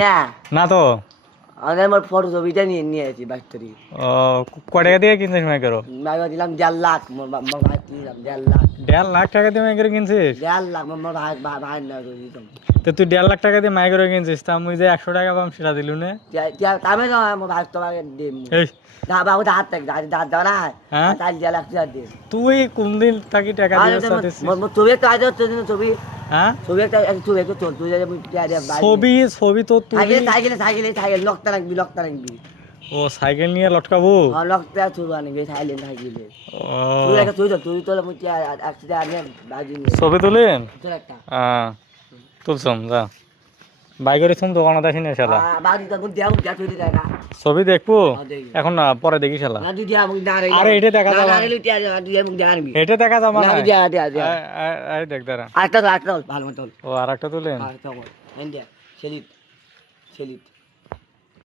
না না তো আমাদের আমার ফটো ছবিটা নিয়েছি 22 তারিখ। ও কয় টাকা দিয়ে কিনছিস মাইকেরও? আমি দিলাম 1.5 লাখ, মোর ভাই দিলাম 1.5 লাখ। 1.5 লাখ টাকা দিয়ে মাইকেরও কিনছিস? 1.5 লাখ মোর ভাই না দিতাম। তো তুই 1.5 লাখ টাকা দিয়ে মাইকেরও কিনছিস, তা মুই যে 100 টাকা পাম সেটা দিলু না? তামে না মোর ভাই তোমাকে দিম এই না বাবু হাত থেকে দাঁত দাও না। হ্যাঁ? তাই 1.5 লাখ টাকা দিম। তুই কোনদিন তাকে টাকা দিয়ে দিছিস? মোর ছবি একটা আছে, ছবি হ্যাঁ ছবি একটা তোর তুই যে ছবি তো তুই সাইকেল লকটা রাখবি। ও সাইকেল নিয়ে লটকাবো? হ্যাঁ লকটা তুই আনবি সাইকেলে। ও তুই তো মুই একটা আনে বাজি নিয়ে ছবি তুলেন? তোর একটা তুলছম যা বাই করে তুম দোকানে দেখি না শালা। বাজি তো মুই দিয়া তুই দে না। ছবি দেখবো দেখি। এখন না, পরে দেখি শালা। না তুই দিয়া মুই না রে। আরে এটা দেখা যাবে না রে লুটিয়া তুই মুই দিয়া আনবি। এটা দেখা যাবে না। না দিয়া আরে দেখ দাঁড়া। আরেকটা ভালো মতো। ও আরেকটা তুলেন। আরেকটা বল। এন্ড সেলিট